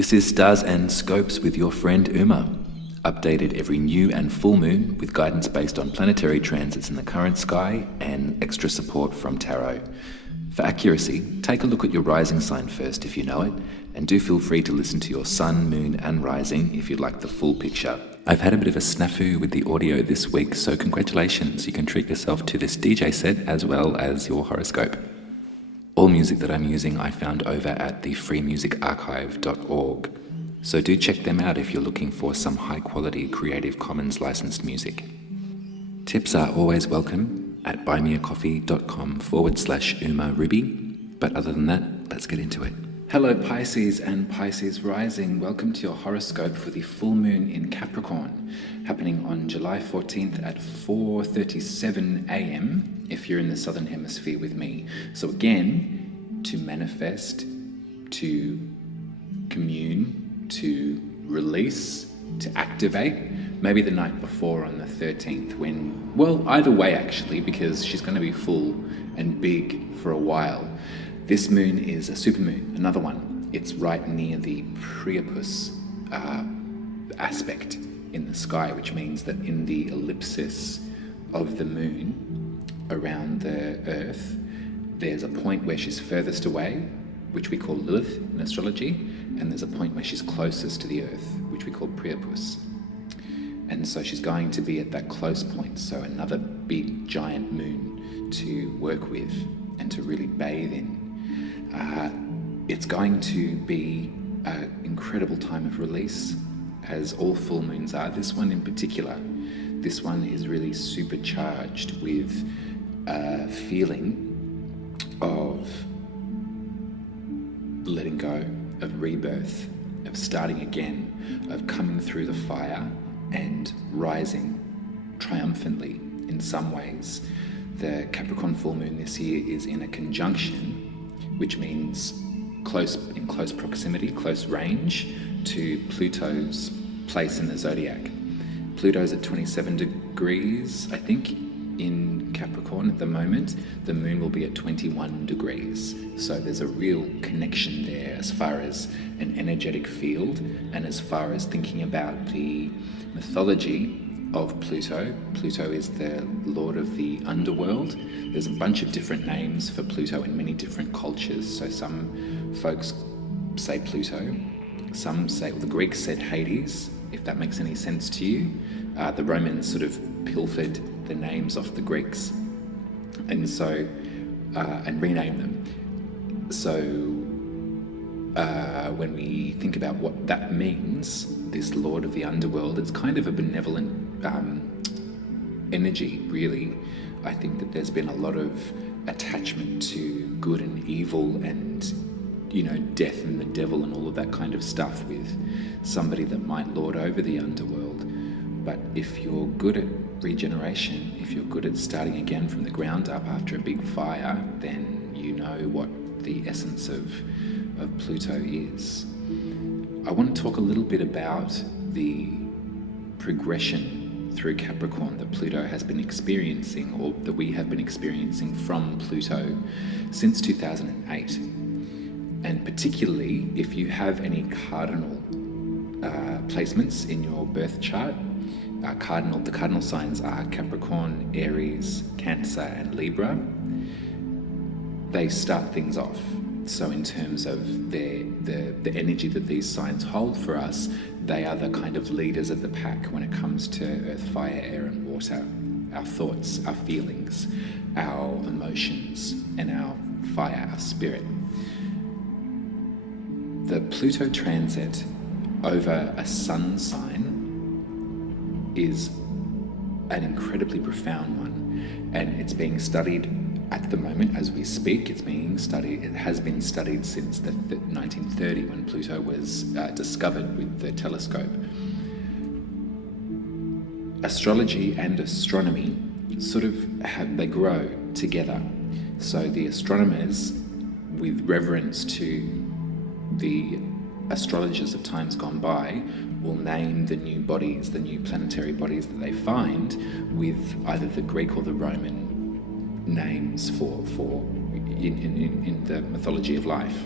This is Stars and Scopes with your friend Uma, updated every new and full moon with guidance based on planetary transits in the current sky and extra support from tarot. For accuracy, take a look at your rising sign first if you know it, and do feel free to listen to your sun, moon and rising if you'd like the full picture. I've had a bit of a snafu with the audio this week, so congratulations, you can treat yourself to this DJ set as well as your horoscope. All music that I'm using I found over at the freemusicarchive.org, so do check them out if you're looking for some high quality Creative Commons licensed music. Tips are always welcome at buymeacoffee.com/Uma Ruby, but other than that, let's get into it. Hello Pisces and Pisces rising, welcome to your horoscope for the full moon in Capricorn, happening on July 14th at 4:37 a.m. if you're in the southern hemisphere with me. So again, to manifest, to commune, to release, to activate, maybe the night before on the 13th when, well, either way actually, because she's going to be full and big for a while. This moon is a supermoon, another one. It's right near the Priapus aspect in the sky, which means that in the ellipsis of the moon around the Earth, there's a point where she's furthest away, which we call Lilith in astrology, and there's a point where she's closest to the Earth, which we call Priapus. And so she's going to be at that close point, so another big giant moon to work with and to really bathe in. It's going to be an incredible time of release, as all full moons are. This one in particular, this one is really supercharged with a feeling of letting go, of rebirth, of starting again, of coming through the fire and rising triumphantly in some ways. The Capricorn full moon this year is in a conjunction, which means in close proximity, close range to Pluto's place in the zodiac. Pluto's at 27 degrees, I think, in Capricorn at the moment. The moon will be at 21 degrees. So there's a real connection there as far as an energetic field and as far as thinking about the mythology of Pluto. Pluto is the lord of the underworld. There's a bunch of different names for Pluto in many different cultures. So some folks say Pluto, some say, well, the Greeks said Hades, if that makes any sense to you. The Romans sort of pilfered the names off the Greeks and so and renamed them. So when we think about what that means, this lord of the underworld, it's kind of a benevolent energy, really. I think that there's been a lot of attachment to good and evil and, you know, death and the devil and all of that kind of stuff with somebody that might lord over the underworld. But if you're good at regeneration, if you're good at starting again from the ground up after a big fire, then you know what the essence of Pluto is. I want to talk a little bit about the progression through Capricorn that Pluto has been experiencing, or that we have been experiencing from Pluto since 2008. And particularly if you have any cardinal placements in your birth chart. The cardinal signs are Capricorn, Aries, Cancer and Libra. They start things off. So in terms of the energy that these signs hold for us, they are the kind of leaders of the pack when it comes to earth, fire, air and water. Our thoughts, our feelings, our emotions and our fire, our spirit. The Pluto transit over a sun sign is an incredibly profound one, and it's being studied at the moment as we speak. It has been studied since the 1930 when Pluto was discovered with the telescope. Astrology and astronomy they grow together. So the astronomers, with reverence to the astrologers of times gone by, will name the new bodies, the new planetary bodies that they find with either the Greek or the Roman names for in the mythology of life.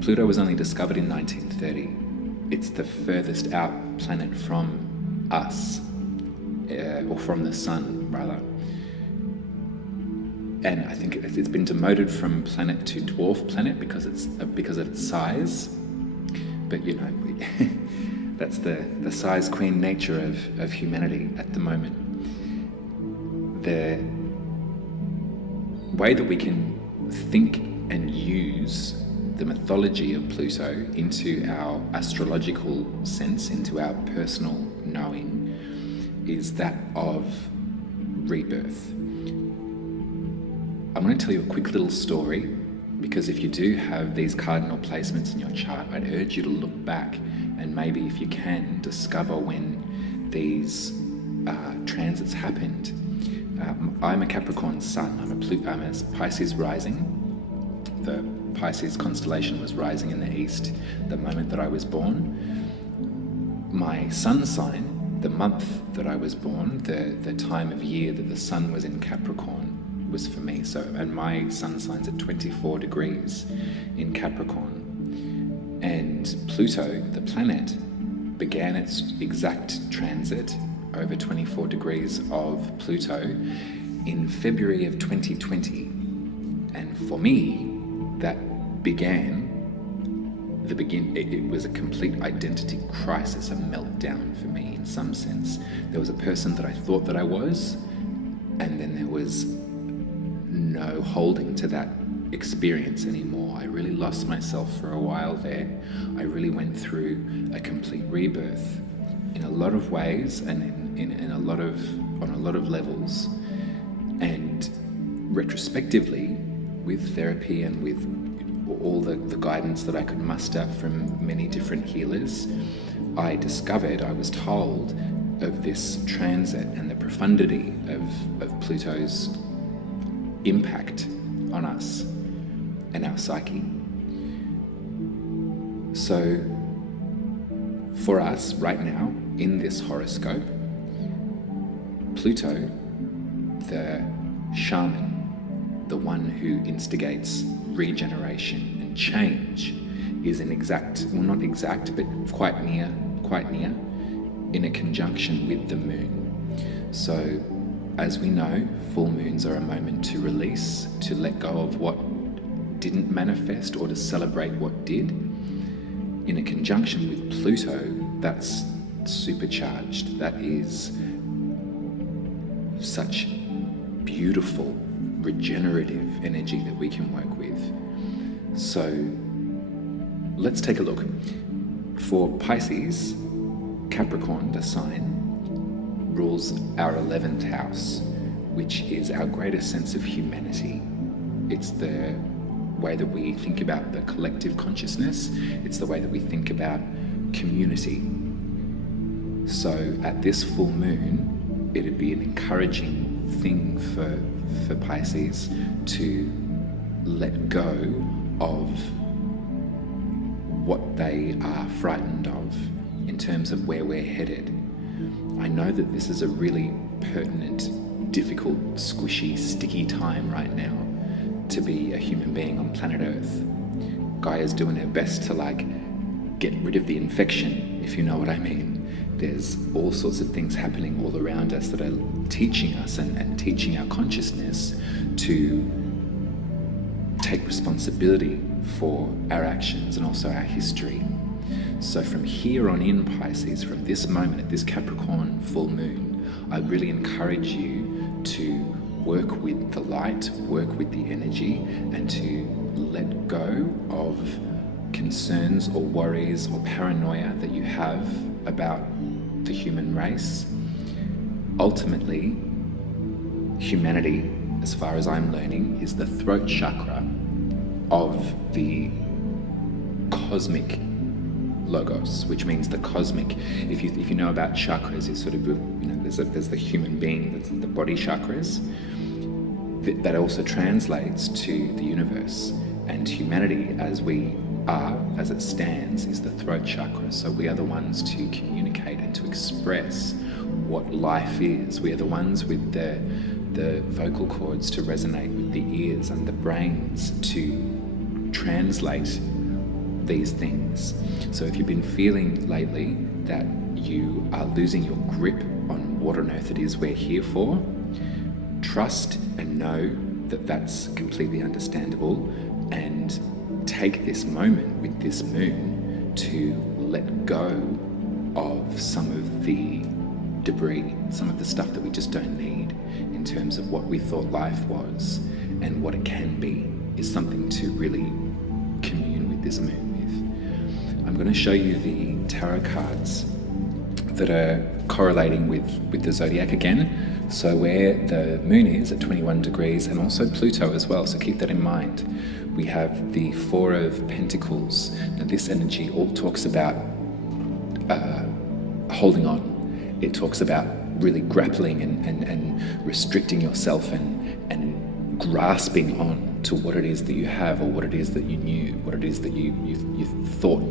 Pluto was only discovered in 1930. It's the furthest out planet from us, or from the sun, rather. And I think it's been demoted from planet to dwarf planet because of its size. But you know, that's the size queen nature of humanity at the moment. The way that we can think and use the mythology of Pluto into our astrological sense, into our personal knowing, is that of rebirth. I'm going to tell you a quick little story, because if you do have these cardinal placements in your chart, I'd urge you to look back and maybe, if you can, discover when these transits happened. I'm a Capricorn sun. I'm a Pisces rising. The Pisces constellation was rising in the east the moment that I was born. My sun sign, the month that I was born, the time of year that the sun was in Capricorn, was for me. So, and my sun sign's at 24 degrees in Capricorn. And Pluto, the planet, began its exact transit over 24 degrees of Pluto in February of 2020. And for me, that began it was a complete identity crisis, a meltdown for me in some sense. There was a person that I thought that I was, and then there was no holding to that experience anymore. I really lost myself for a while there. I really went through a complete rebirth in a lot of ways, and on a lot of levels. And retrospectively, with therapy and with all the guidance that I could muster from many different healers, I was told of this transit and the profundity of Pluto's impact on us and our psyche. So for us right now in this horoscope, Pluto, the shaman, the one who instigates regeneration and change, is not exact, but quite near, in a conjunction with the moon. So, as we know, full moons are a moment to release, to let go of what didn't manifest, or to celebrate what did. In a conjunction with Pluto, that's supercharged. That is such beautiful, regenerative energy that we can work with. So let's take a look. For Pisces, Capricorn, the sign, rules our 11th house, which is our greater sense of humanity. It's the way that we think about the collective consciousness. It's the way that we think about community. So at this full moon, it'd be an encouraging thing for Pisces to let go of what they are frightened of in terms of where we're headed. I know that this is a really pertinent, difficult, squishy, sticky time right now to be a human being on planet Earth. Gaia's doing her best to get rid of the infection, if you know what I mean. There's all sorts of things happening all around us that are teaching us and teaching our consciousness to take responsibility for our actions and also our history. So from here on in, Pisces, from this moment at this Capricorn full moon, I really encourage you to work with the light, work with the energy, and to let go of concerns or worries or paranoia that you have about the human race. Ultimately, humanity, as far as I'm learning, is the throat chakra of the cosmic logos, which means the cosmic. If you know about chakras, it's sort of, there's the human being, that's the body chakras. That also translates to the universe, and humanity as we are, as it stands, is the throat chakra. So we are the ones to communicate and to express what life is. We are the ones with the vocal cords to resonate with the ears, and the brains to translate these things. So if you've been feeling lately that you are losing your grip on what on earth it is we're here for, trust and know that that's completely understandable, and take this moment with this moon to let go of some of the debris, some of the stuff that we just don't need in terms of what we thought life was and what it can be, is something to really commune with this moon with. I'm going to show you the tarot cards that are correlating with the zodiac again. So where the moon is at 21 degrees, and also Pluto as well, so keep that in mind. We have the Four of Pentacles. Now this energy all talks about holding on. It talks about really grappling and restricting yourself and grasping on to what it is that you have, or what it is that you knew, what it is that you thought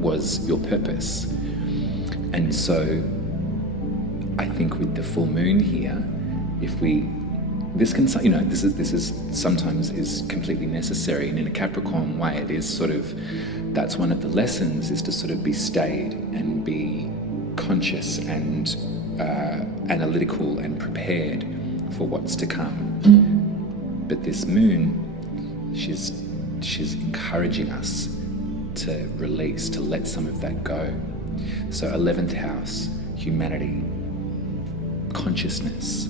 was your purpose. And so I think with the full moon here, this is sometimes is completely necessary, and in a Capricorn way it is sort of, that's one of the lessons, is to sort of be staid and be conscious and analytical and prepared for what's to come. But this moon, she's encouraging us to release, to let some of that go. So 11th house, humanity, consciousness,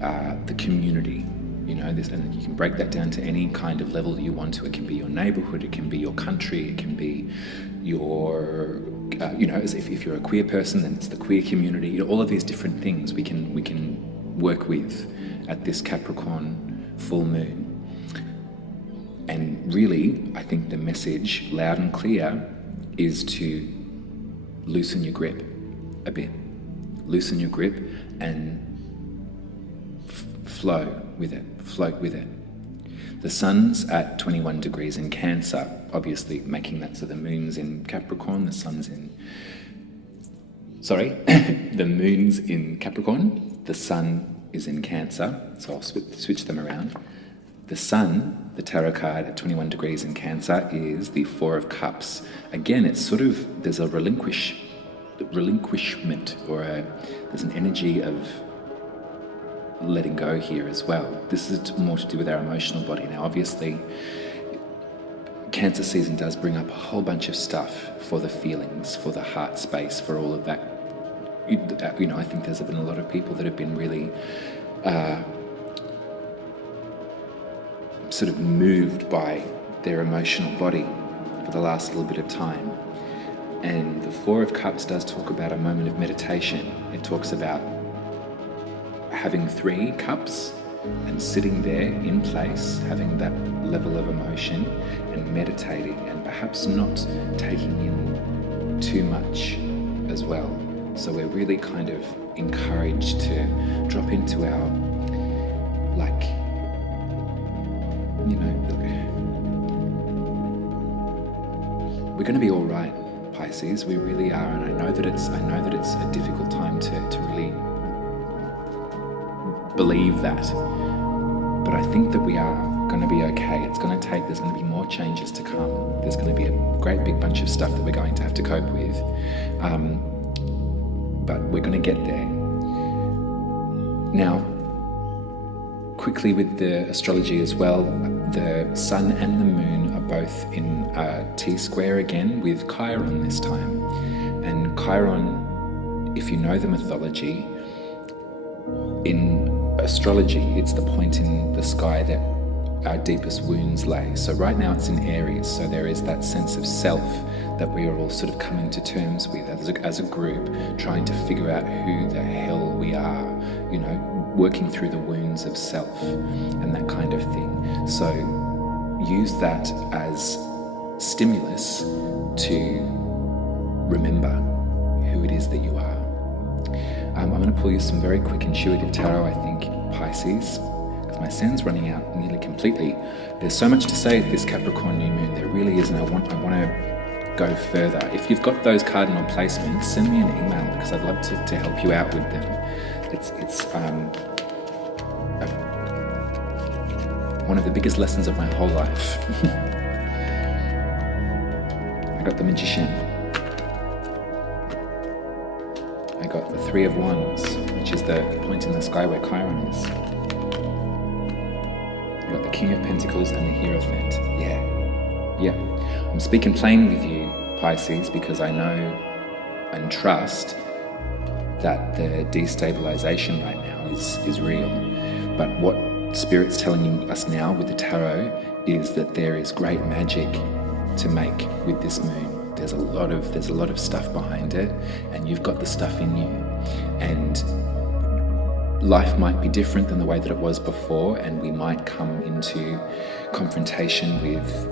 the community, this, and you can break that down to any kind of level you want to. It can be your neighborhood, it can be your country, it can be your, as if you're a queer person, then it's the queer community. All of these different things we can work with at this Capricorn full moon. And really, I think the message, loud and clear, is to loosen your grip a bit. Loosen your grip and flow with it, float with it. The sun's at 21 degrees in Cancer, obviously making that so the moon's in Capricorn, the moon's in Capricorn, the sun is in Cancer, so I'll switch them around. The sun, the tarot card at 21 degrees in Cancer, is the Four of Cups. Again, it's sort of, there's a relinquishment, or there's an energy of letting go here as well. This is more to do with our emotional body. Now, obviously, Cancer season does bring up a whole bunch of stuff for the feelings, for the heart space, for all of that. I think there's been a lot of people that have been really sort of moved by their emotional body for the last little bit of time. And the Four of Cups does talk about a moment of meditation. It talks about having 3 cups and sitting there in place, having that level of emotion and meditating, and perhaps not taking in too much as well. So we're really kind of encouraged to drop into our, we're going to be all right, Pisces. We really are, and I know that it's a difficult time to really believe that, but I think that we are going to be okay. There's going to be more changes to come. There's going to be a great big bunch of stuff that we're going to have to cope with, but we're going to get there. Now, quickly with the astrology as well, the sun and the moon are both in T-square again with Chiron this time. And Chiron, if you know the mythology, in astrology, it's the point in the sky that our deepest wounds lay. So right now it's in Aries, so there is that sense of self that we are all sort of coming to terms with as a group, trying to figure out who the hell we are, working through the wounds of self and that kind of thing. So use that as stimulus to remember who it is that you are. I'm going to pull you some very quick intuitive tarot, I think, Pisces, because my sand's running out nearly completely. There's so much to say at this Capricorn new moon, there really is, and I want to go further. If you've got those cardinal placements, send me an email, because I'd love to help you out with them. It's one of the biggest lessons of my whole life. I got the Magician. I got the Three of Wands, which is the point in the sky where Chiron is. I got the King of Pentacles and the Hierophant. Yeah. I'm speaking plain with you, Pisces, because I know and trust that the destabilization right now is real. But what Spirit's telling us now with the tarot is that there is great magic to make with this moon. There's a lot of stuff behind it, and you've got the stuff in you. And life might be different than the way that it was before, and we might come into confrontation with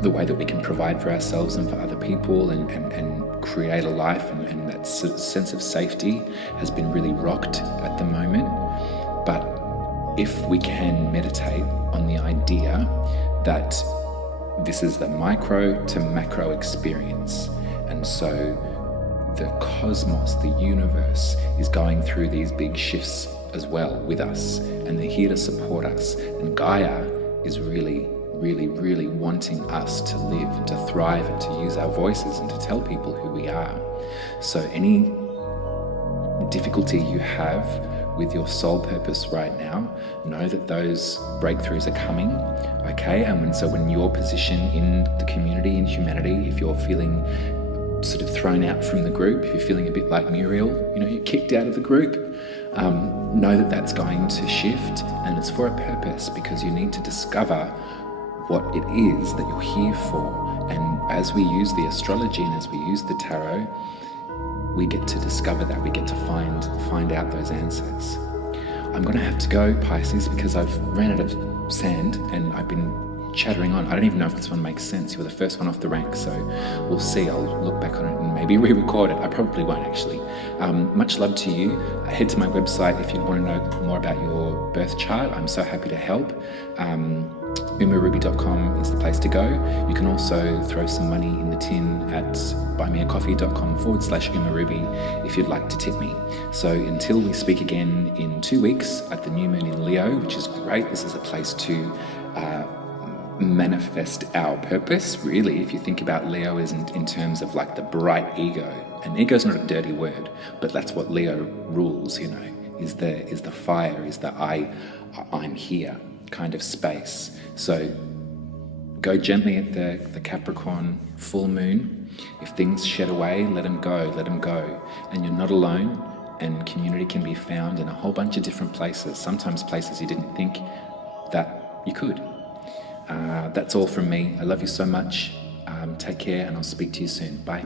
the way that we can provide for ourselves and for other people and create a life, and that sense of safety has been really rocked at the moment. But if we can meditate on the idea that this is the micro to macro experience, and so the cosmos, the universe, is going through these big shifts as well with us, and they're here to support us. And Gaia is really wanting us to live and to thrive and to use our voices and to tell people who we are. So any difficulty you have with your soul purpose right now, know that those breakthroughs are coming, okay? And when your position in the community, in humanity, if you're feeling sort of thrown out from the group, if you're feeling a bit like Muriel, you're kicked out of the group, know that that's going to shift, and it's for a purpose, because you need to discover what it is that you're here for. And as we use the astrology and as we use the tarot, we get to discover that, we get to find out those answers. I'm gonna have to go, Pisces, because I've ran out of sand and I've been chattering on. I don't even know if this one makes sense. You were the first one off the rank, so we'll see. I'll look back on it and maybe re-record it. I probably won't, actually. Much love to you. Head to my website if you want to know more about your birth chart. I'm so happy to help. umaruby.com is the place to go. You can also throw some money in the tin at buymeacoffee.com/umaruby if you'd like to tip me. So until we speak again in 2 weeks at the new moon in Leo, which is great. This is a place to manifest our purpose, really. If you think about Leo is in terms of like the bright ego, and ego is not a dirty word, but that's what Leo rules, is the fire, is the I'm here kind of space. So go gently at the Capricorn full moon. If things shed away, let them go. And you're not alone, and community can be found in a whole bunch of different places, sometimes places you didn't think that you could. That's all from me. I love you so much. Take care, and I'll speak to you soon. Bye.